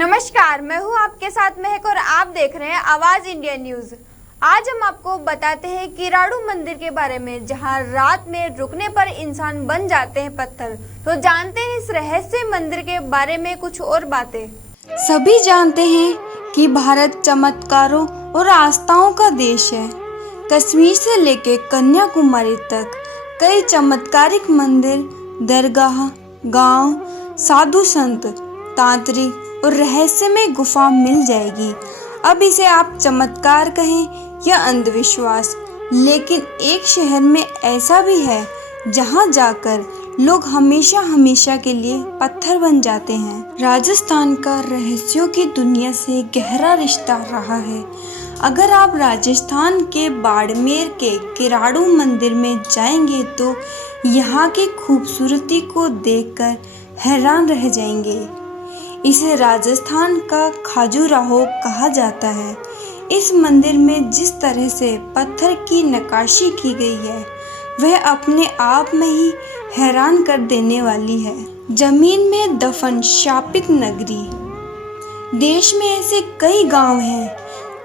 नमस्कार, मैं हूं आपके साथ महक और आप देख रहे हैं आवाज इंडिया न्यूज। आज हम आपको बताते हैं किराड़ू मंदिर के बारे में, जहां रात में रुकने पर इंसान बन जाते हैं पत्थर। तो जानते हैं इस रहस्य मंदिर के बारे में कुछ और बातें। सभी जानते हैं कि भारत चमत्कारों और आस्थाओं का देश है। कश्मीर से लेकर कन्याकुमारी तक कई चमत्कारिक मंदिर, दरगाह, गांव, साधु संत, तांत्रिक और रहस्यमय गुफा मिल जाएगी। अब इसे आप चमत्कार कहें या अंधविश्वास, लेकिन एक शहर में ऐसा भी है जहां जाकर लोग हमेशा हमेशा के लिए पत्थर बन जाते हैं। राजस्थान का रहस्यों की दुनिया से गहरा रिश्ता रहा है। अगर आप राजस्थान के बाड़मेर के किराड़ू मंदिर में जाएंगे तो यहाँ की खूबसूरती को देखकर हैरान रह जाएंगे। इसे राजस्थान का खजुराहो कहा जाता है। इस मंदिर में जिस तरह से पत्थर की नक्काशी की गई है वह अपने आप में ही हैरान कर देने वाली है। जमीन में दफन शापित नगरी। देश में ऐसे कई गांव हैं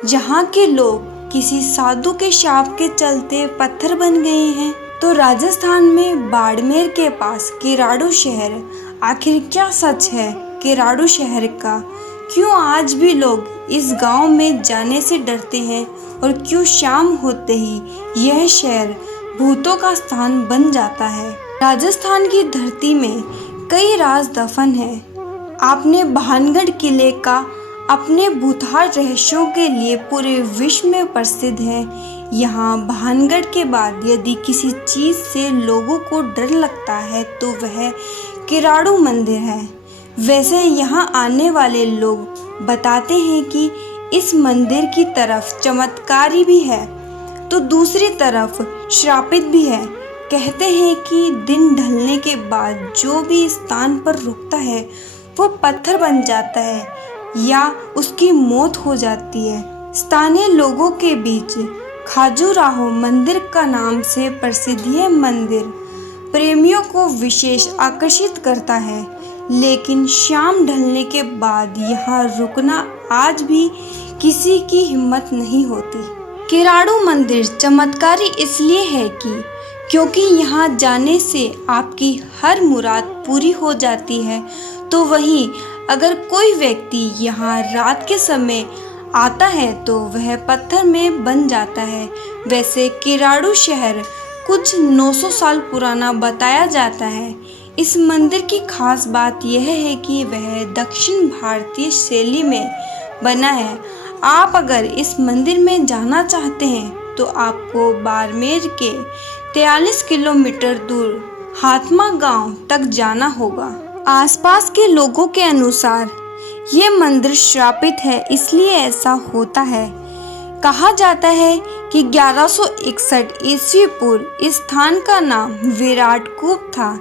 जहां के लोग किसी साधु के शाप के चलते पत्थर बन गए हैं। तो राजस्थान में बाड़मेर के पास किराड़ू शहर, आखिर क्या सच है किराड़ू शहर का? क्यों आज भी लोग इस गांव में जाने से डरते हैं और क्यों शाम होते ही यह शहर भूतों का स्थान बन जाता है? राजस्थान की धरती में कई राज दफन हैं। आपने भानगढ़ किले का अपने भूतहार रहस्यों के लिए पूरे विश्व में प्रसिद्ध है। यहाँ भानगढ़ के बाद यदि किसी चीज से लोगों को डर लगता है तो वह किराड़ू मंदिर है। वैसे यहाँ आने वाले लोग बताते हैं कि इस मंदिर की तरफ चमत्कारी भी है तो दूसरी तरफ श्रापित भी है। कहते हैं कि दिन ढलने के बाद जो भी स्थान पर रुकता है वो पत्थर बन जाता है या उसकी मौत हो जाती है। स्थानीय लोगों के बीच खजुराहो मंदिर का नाम से प्रसिद्ध यह मंदिर प्रेमियों को विशेष आकर्षित करता है, लेकिन शाम ढलने के बाद यहाँ रुकना आज भी किसी की हिम्मत नहीं होती। किराड़ू मंदिर चमत्कारी इसलिए है क्योंकि यहाँ जाने से आपकी हर मुराद पूरी हो जाती है। तो वहीं अगर कोई व्यक्ति यहाँ रात के समय आता है तो वह पत्थर में बन जाता है। वैसे किराड़ू शहर कुछ 900 साल पुराना बताया जाता है। इस मंदिर की खास बात यह है कि वह दक्षिण भारतीय शैली में बना है। आप अगर इस मंदिर में जाना चाहते हैं तो आपको बाड़मेर के 43 किलोमीटर दूर हाथमा गांव तक जाना होगा। आसपास के लोगों के अनुसार ये मंदिर श्रापित है, इसलिए ऐसा होता है। कहा जाता है कि 1161 ईस्वी पूर्व इस स्थान का नाम विराट कूप था।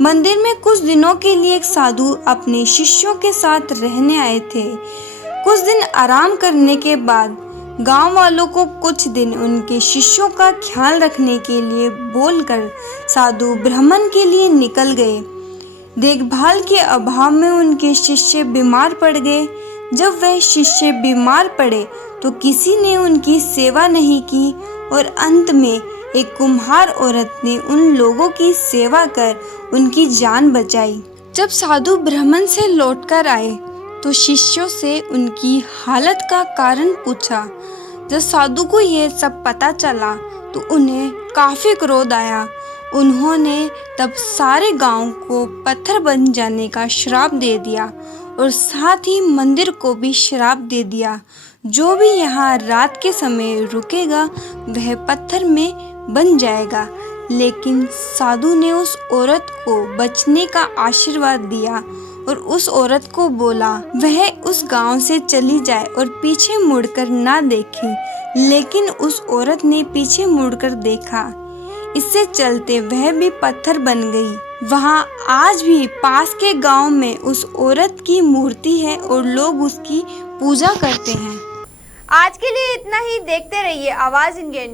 मंदिर में कुछ दिनों के लिए एक साधु अपने शिष्यों के साथ रहने आए थे। कुछ दिन आराम करने के बाद गांव वालों को कुछ दिन उनके शिष्यों का ख्याल रखने के लिए बोलकर साधु भ्रमण के लिए निकल गए। देखभाल के अभाव में उनके शिष्य बीमार पड़ गए। जब वह शिष्य बीमार पड़े तो किसी ने उनकी सेवा नहीं की और अंत में एक कुम्हार औरत ने उन लोगों की सेवा कर उनकी जान बचाई। जब साधु भ्रमण से लौटकर आए तो शिष्यों से उनकी हालत का कारण पूछा। जब साधु को यह सब पता चला तो उन्हें काफी क्रोध आया। उन्होंने तब सारे गांव को पत्थर बन जाने का श्राप दे दिया और साथ ही मंदिर को भी श्राप दे दिया। जो भी यहाँ रात के समय रुकेगा वह पत्थर में बन जाएगा। लेकिन साधु ने उस औरत को बचने का आशीर्वाद दिया और उस औरत को बोला वह उस गांव से चली जाए और पीछे मुड़कर ना देखे। लेकिन उस औरत ने पीछे मुड़कर देखा। इससे चलते वह भी पत्थर बन गई। वहाँ आज भी पास के गांव में उस औरत की मूर्ति है और लोग उसकी पूजा करते हैं। आज के लिए इतना ही। देखते रहिए आवाज इंडिया।